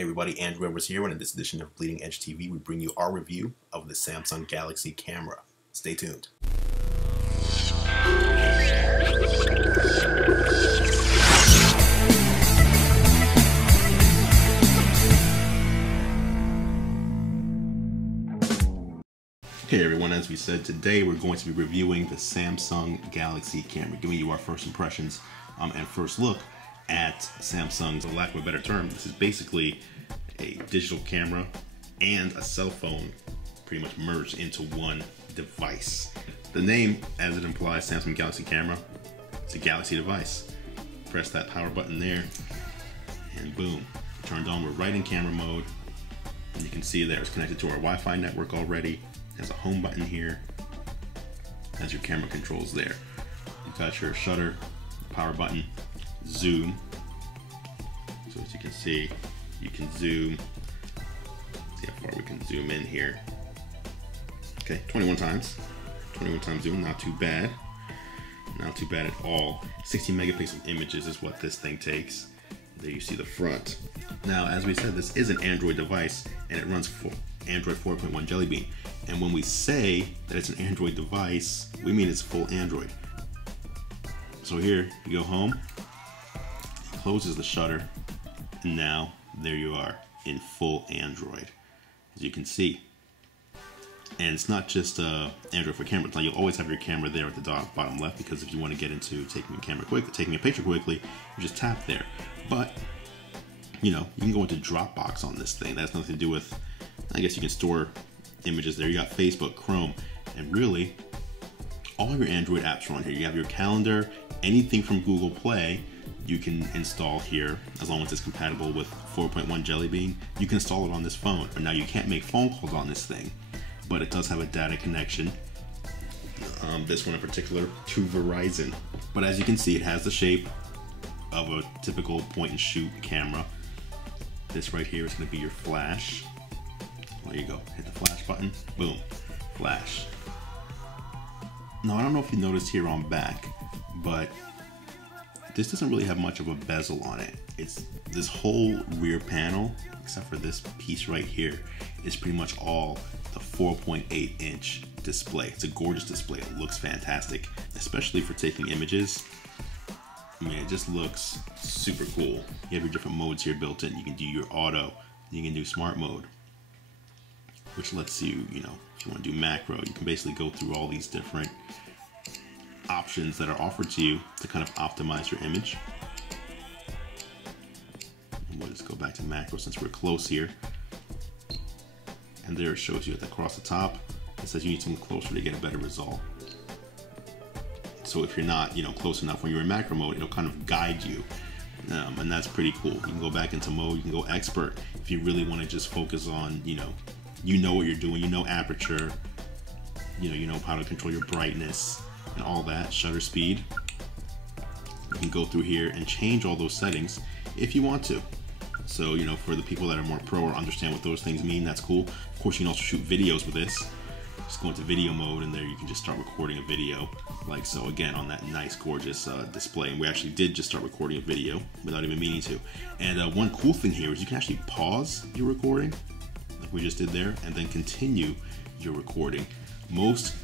Hey everybody, Andru here, and in this edition of Bleeding Edge TV, we bring you our review of the Samsung Galaxy camera. Stay tuned. Okay everyone, as we said, today we're going to be reviewing the Samsung Galaxy camera, giving you our first impressions and first look at Samsung's, for lack of a better term. This is basically a digital camera and a cell phone pretty much merged into one device. The name, as it implies, Samsung Galaxy camera, it's a Galaxy device. Press that power button there and boom, turned on. We're right in camera mode, and you can see there it's connected to our Wi-Fi network already. It has a home button here, has your camera controls there. You've got your shutter, power button, zoom. So as you can see, you can zoom. See how far we can zoom in here. Okay, 21 times. 21 times zoom, not too bad. Not too bad at all. 16 megapixel images is what this thing takes. There you see the front. Now, as we said, this is an Android device and it runs for Android 4.1 Jelly Bean. And when we say that it's an Android device, we mean it's full Android. So here, you go home, it closes the shutter, and now there you are in full Android, as you can see. And it's not just Android for camera. Now you'll always have your camera there at the bottom left, because if you want to get into taking a picture quickly, you just tap there. But you know, you can go into Dropbox on this thing. That has nothing to do with, I guess you can store images there. You got Facebook, Chrome, and really all your Android apps are on here. You have your calendar, anything from Google Play you can install here, as long as it's compatible with 4.1 Jelly Bean. You can install it on this phone. But now you can't make phone calls on this thing, but it does have a data connection. This one in particular to Verizon. But as you can see, it has the shape of a typical point and shoot camera. This right here is going to be your flash. There you go. Hit the flash button. Boom. Flash. Now, I don't know if you noticed here on back, but this doesn't really have much of a bezel on it. It's this whole rear panel, except for this piece right here, is pretty much all the 4.8 inch display. It's a gorgeous display. It looks fantastic, especially for taking images. I mean, it just looks super cool. You have your different modes here built in. You can do your auto, you can do smart mode, which lets you, you know, if you want to do macro, you can basically go through all these different options that are offered to you to kind of optimize your image. And we'll just go back to macro since we're close here. And there it shows you across the top. It says you need something closer to get a better result. So if you're not, you know, close enough, when you're in macro mode, it'll kind of guide you. And that's pretty cool. You can go back into mode, you can go expert if you really want to just focus on, you know what you're doing, you know aperture, you know how to control your brightness and all that, shutter speed. You can go through here and change all those settings if you want to. So, you know, for the people that are more pro or understand what those things mean, that's cool. Of course, you can also shoot videos with this. Just go into video mode, and there you can just start recording a video like so, again, on that nice, gorgeous display. And we actually did just start recording a video without even meaning to. And one cool thing here is you can actually pause your recording, like we just did there, and then continue your recording. Most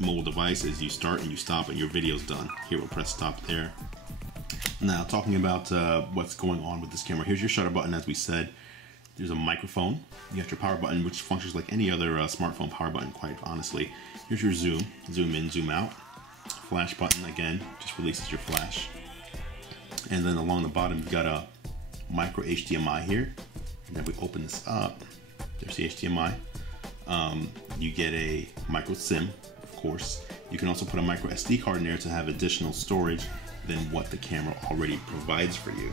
mobile devices, you start and you stop and your video's done. Here, we'll press stop there. Now, talking about what's going on with this camera, here's your shutter button. As we said, there's a microphone. You got your power button, which functions like any other smartphone power button, quite honestly. Here's your zoom in, zoom out. Flash button, again, just releases your flash. And then along the bottom, you've got a micro HDMI here. And then we open this up, there's the HDMI. You get a micro SIM, of course. You can also put a micro SD card in there to have additional storage than what the camera already provides for you.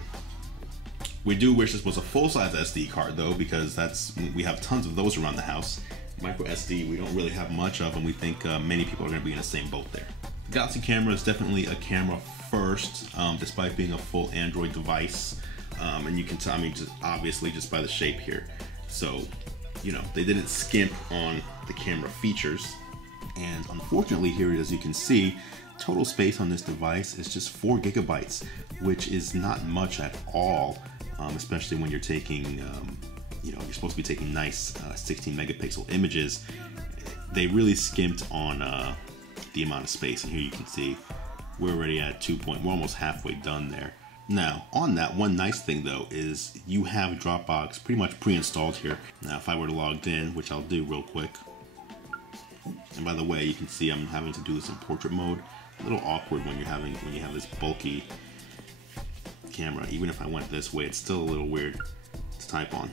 We do wish this was a full-size SD card though, because we have tons of those around the house. Micro SD, we don't really have much of, and we think many people are going to be in the same boat there. The Galaxy camera is definitely a camera first, despite being a full Android device. And you can tell, I mean, just obviously just by the shape here. So, you know, they didn't skimp on the camera features. And unfortunately here, as you can see, total space on this device is just 4 gigabytes, which is not much at all. especially when you're taking, you know, you're supposed to be taking nice 16 megapixel images. They really skimped on the amount of space, and here you can see we're already at 2 point. We're almost halfway done there. Now, on that, one nice thing though is you have Dropbox pretty much pre-installed here. Now, if I were to log in, which I'll do real quick, and by the way, you can see I'm having to do this in portrait mode. A little awkward when you have this bulky camera. Even if I went this way, it's still a little weird to type on.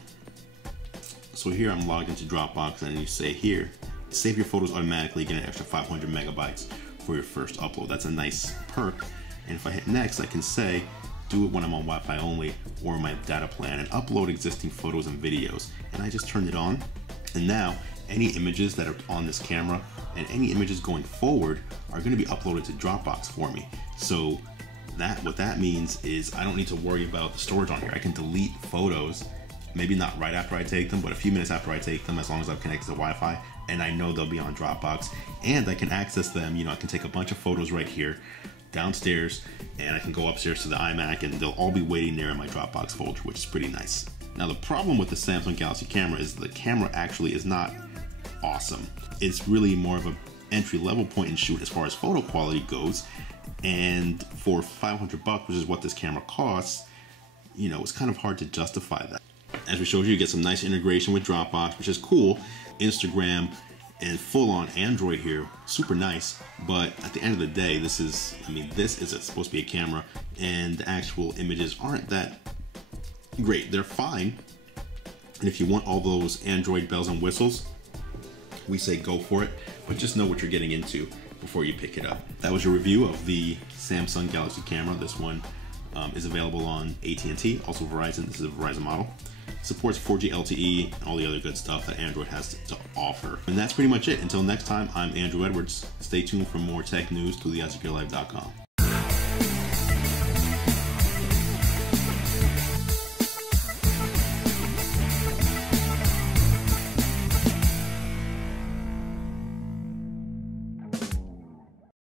So here I'm logged into Dropbox, and you say here, save your photos automatically, get an extra 500 megabytes for your first upload. That's a nice perk. And if I hit next, I can say, do it when I'm on Wi-Fi only or my data plan, and upload existing photos and videos. And I just turned it on, and now any images that are on this camera and any images going forward are going to be uploaded to Dropbox for me. So what that means is I don't need to worry about the storage on here. I can delete photos, maybe not right after I take them, but a few minutes after I take them, as long as I'm connected to Wi-Fi, and I know they'll be on Dropbox, and I can access them. You know, I can take a bunch of photos right here downstairs, and I can go upstairs to the iMac, and they'll all be waiting there in my Dropbox folder, which is pretty nice. Now, the problem with the Samsung Galaxy camera is the camera actually is not awesome. It's really more of an entry-level point and shoot as far as photo quality goes, and for $500, which is what this camera costs, you know, it's kind of hard to justify that. As we showed you, you get some nice integration with Dropbox, which is cool. Instagram and full-on Android here, super nice. But at the end of the day, this is supposed to be a camera, and the actual images aren't that great. They're fine, and if you want all those Android bells and whistles, we say go for it, but just know what you're getting into before you pick it up. That was your review of the Samsung Galaxy camera. This one is available on at&t, also Verizon. This is a Verizon model. Supports 4G LTE and all the other good stuff that Android has to offer. And that's pretty much it. Until next time, I'm Andrew Edwards. Stay tuned for more tech news through theezekiellife.com.